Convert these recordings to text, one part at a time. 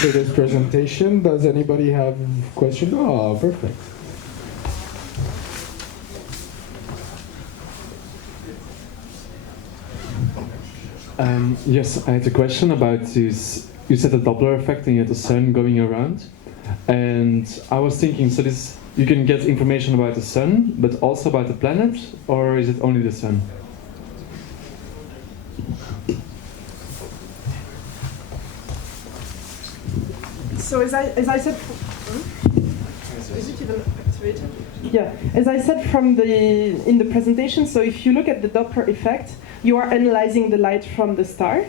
for this presentation. Does anybody have a question? Oh, perfect. Yes, I had a question about this. You said the Doppler effect and you had the sun going around. And I was thinking, so this, you can get information about the sun, but also about the planet, or is it only the sun? So as I said, is it even activated? Yeah, as I said in the presentation, so if you look at the Doppler effect, you are analyzing the light from the star.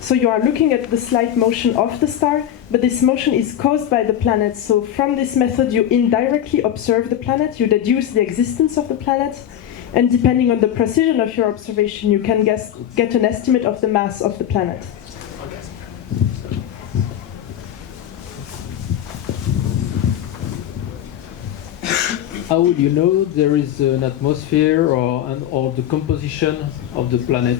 So you are looking at the slight motion of the star, but this motion is caused by the planet. So from this method, you indirectly observe the planet, you deduce the existence of the planet, and depending on the precision of your observation, you can get an estimate of the mass of the planet. How would you know there is an atmosphere or the composition of the planet?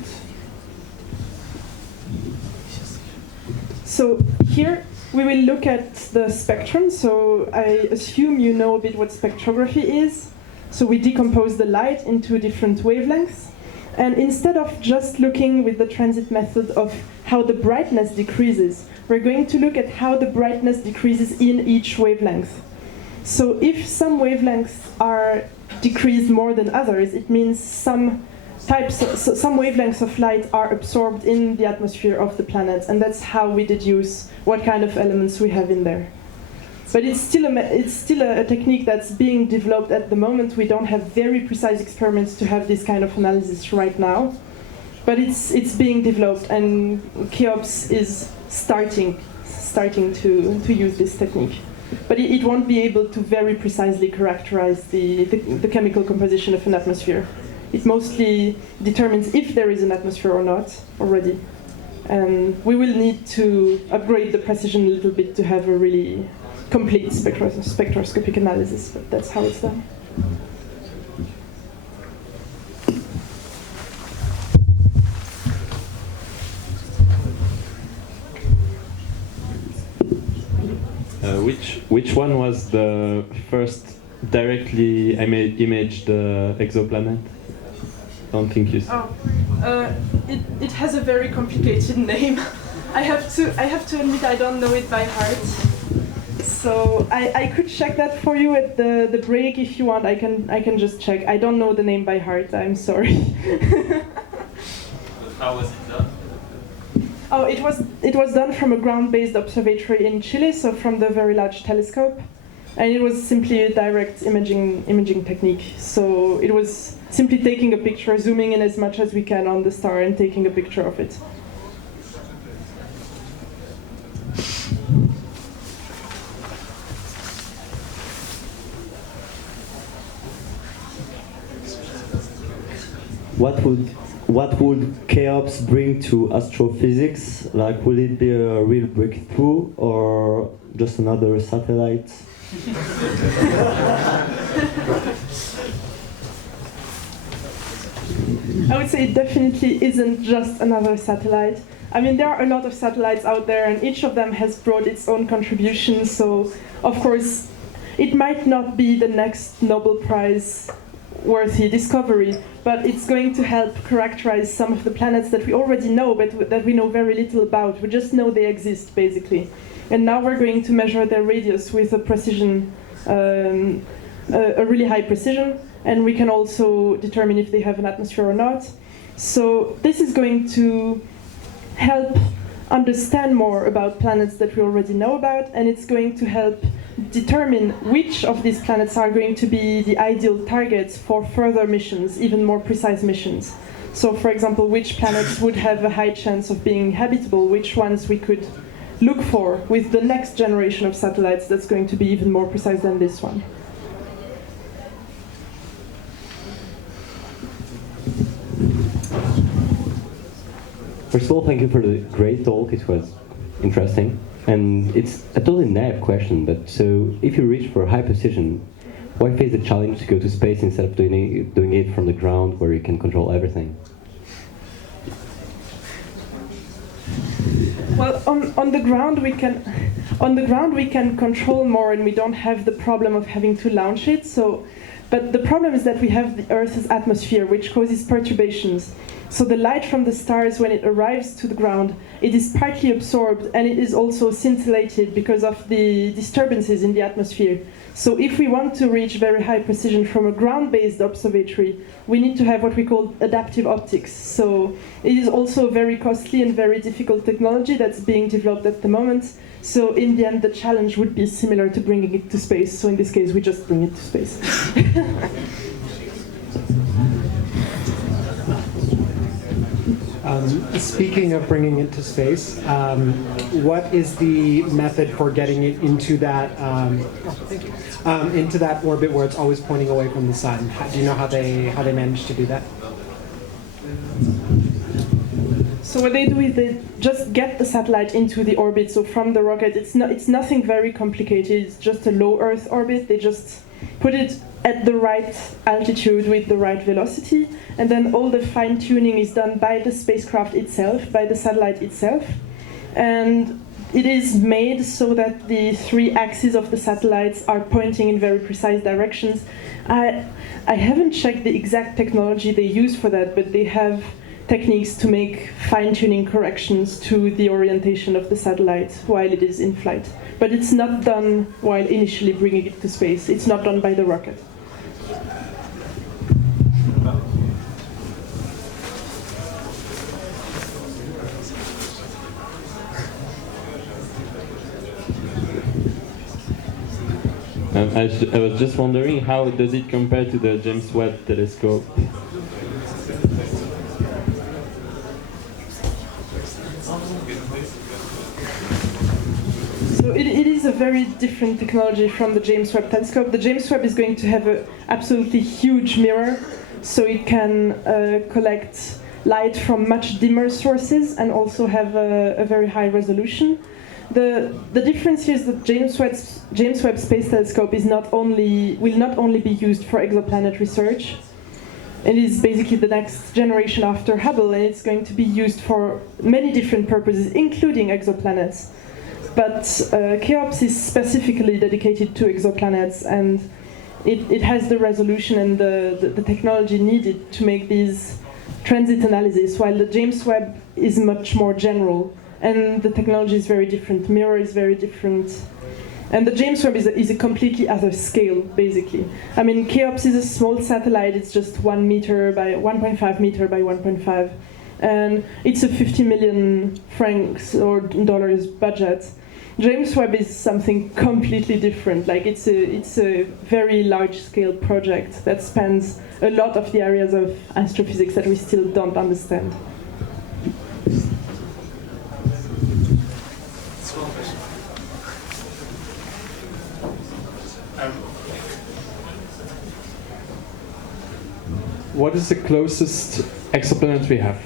So here we will look at the spectrum. So I assume you know a bit what spectrography is. So we decompose the light into different wavelengths. And instead of just looking with the transit method of how the brightness decreases, we're going to look at how the brightness decreases in each wavelength. So if some wavelengths are decreased more than others, it means some wavelengths of light are absorbed in the atmosphere of the planet, and that's how we deduce what kind of elements we have in there. But it's still a technique that's being developed at the moment. We don't have very precise experiments to have this kind of analysis right now, but it's being developed, and Cheops is starting to use this technique. But it won't be able to very precisely characterize the chemical composition of an atmosphere. It mostly determines if there is an atmosphere or not already. And we will need to upgrade the precision a little bit to have a really complete spectroscopic analysis, but that's how it's done. Which one was the first directly imaged exoplanet? I don't think you said. It has a very complicated name. I have to admit I don't know it by heart. So I could check that for you at the break if you want. I can just check. I don't know the name by heart. I'm sorry. How was it done? Oh, it was done from a ground-based observatory in Chile, so from the Very Large Telescope, and it was simply a direct imaging technique. So it was simply taking a picture, zooming in as much as we can on the star, and taking a picture of it. What would Cheops bring to astrophysics? Like, will it be a real breakthrough or just another satellite? I would say it definitely isn't just another satellite. I mean, there are a lot of satellites out there, and each of them has brought its own contribution. So, of course, it might not be the next Nobel Prize worthy discovery, but it's going to help characterize some of the planets that we already know, but that we know very little about. We just know they exist, basically. And now we're going to measure their radius with a precision, a really high precision, and we can also determine if they have an atmosphere or not. So this is going to help understand more about planets that we already know about, and it's going to help determine which of these planets are going to be the ideal targets for further missions, even more precise missions. So, for example, which planets would have a high chance of being habitable, which ones we could look for with the next generation of satellites that's going to be even more precise than this one. First of all, thank you for the great talk. It was interesting. And it's a totally naive question, but so if you reach for high precision, why face the challenge to go to space instead of doing it from the ground where you can control everything? Well, on the ground we can... On the ground, we can control more, and we don't have the problem of having to launch it. But the problem is that we have the Earth's atmosphere, which causes perturbations. So the light from the stars, when it arrives to the ground, it is partly absorbed, and it is also scintillated because of the disturbances in the atmosphere. So if we want to reach very high precision from a ground-based observatory, we need to have what we call adaptive optics. So it is also a very costly and very difficult technology that's being developed at the moment. So in the end, the challenge would be similar to bringing it to space. So in this case, we just bring it to space. Speaking of bringing it to space, what is the method for getting it into that into that orbit where it's always pointing away from the sun? Do you know how they managed to do that? So what they do is they just get the satellite into the orbit. So from the rocket, it's nothing very complicated. It's just a low Earth orbit. They just put it at the right altitude with the right velocity, and then all the fine-tuning is done by the spacecraft itself, by the satellite itself. And it is made so that the three axes of the satellites are pointing in very precise directions. I haven't checked the exact technology they use for that, but they have techniques to make fine-tuning corrections to the orientation of the satellite while it is in flight. But it's not done while initially bringing it to space. It's not done by the rocket. I was just wondering, how does it compare to the James Webb telescope? So it is a very different technology from the James Webb telescope. The James Webb is going to have an absolutely huge mirror, so it can collect light from much dimmer sources and also have a very high resolution. The difference here is that James Webb Space Telescope will not only be used for exoplanet research. It is basically the next generation after Hubble, and it's going to be used for many different purposes, including exoplanets. But CHEOPS is specifically dedicated to exoplanets, and it has the resolution and the technology needed to make these transit analysis, while the James Webb is much more general. And the technology is very different, mirror is very different. And the James Webb is a completely other scale, basically. I mean, CHEOPS is a small satellite, it's just 1 meter by 1.5 meter by 1.5. And it's a 50 million francs or dollars budget. James Webb is something completely different. Like it's a very large scale project that spans a lot of the areas of astrophysics that we still don't understand. What is the closest exoplanet we have?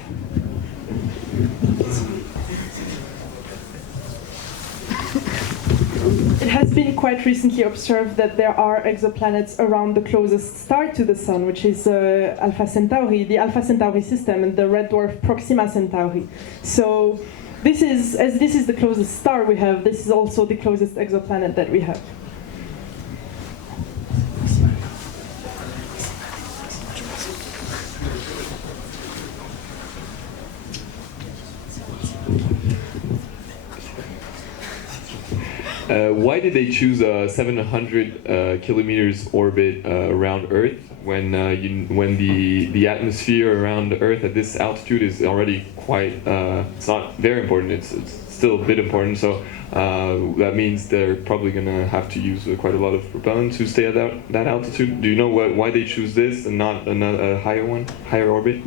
It has been quite recently observed that there are exoplanets around the closest star to the Sun, which is Alpha Centauri, the Alpha Centauri system, and the red dwarf Proxima Centauri. So this is the closest star we have, this is also the closest exoplanet that we have. Why did they choose a 700 kilometers orbit around Earth when the atmosphere around Earth at this altitude is already quite it's not very important, it's still a bit important, so that means they're probably going to have to use quite a lot of propellant to stay at that altitude. Do you know why they choose this and not a higher orbit?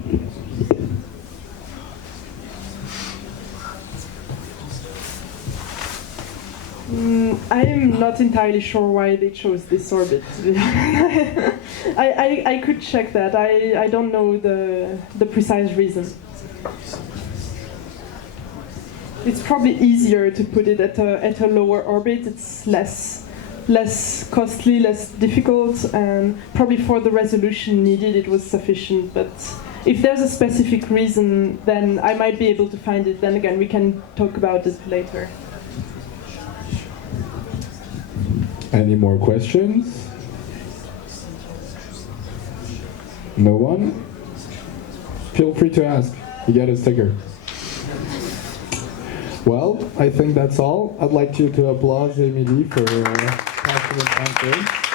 I am not entirely sure why they chose this orbit. I could check that. I don't know the precise reason. It's probably easier to put it at a lower orbit. It's less costly, less difficult, and probably for the resolution needed it was sufficient. But if there's a specific reason, then I might be able to find it. Then again, we can talk about it later. Any more questions? No one? Feel free to ask. You get a sticker. Well, I think that's all. I'd like you to applaud Emilie for passionate answers.